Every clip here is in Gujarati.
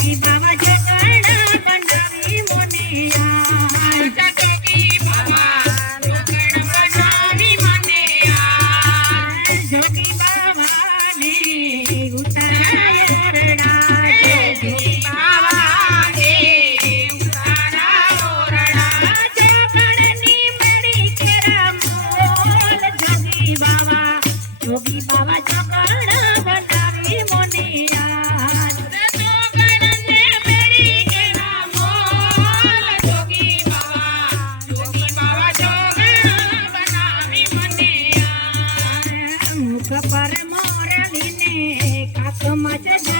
happy. કપર મોરલીને કાક મત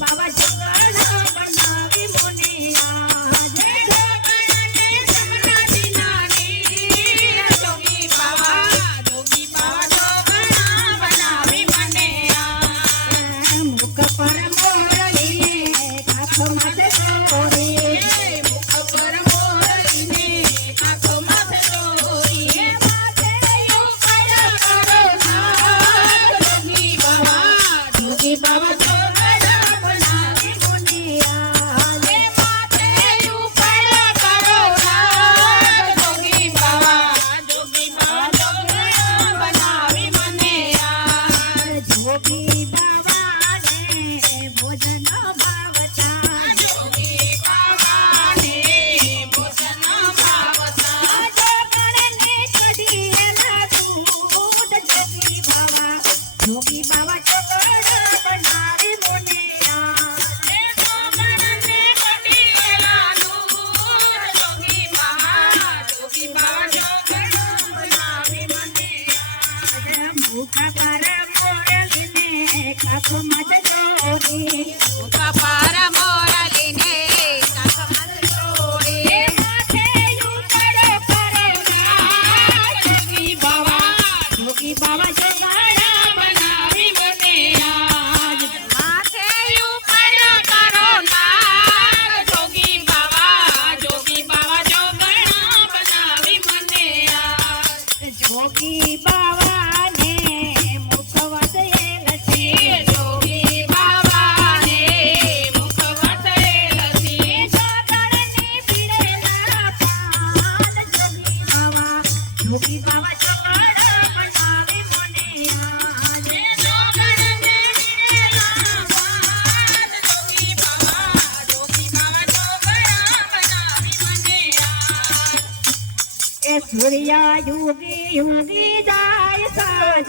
Bawa. ઉકા પારા મોરલીને કાકો મત જોડી. ઉકા પારા સૂર્યા યુગી યુગી જાય સાંજ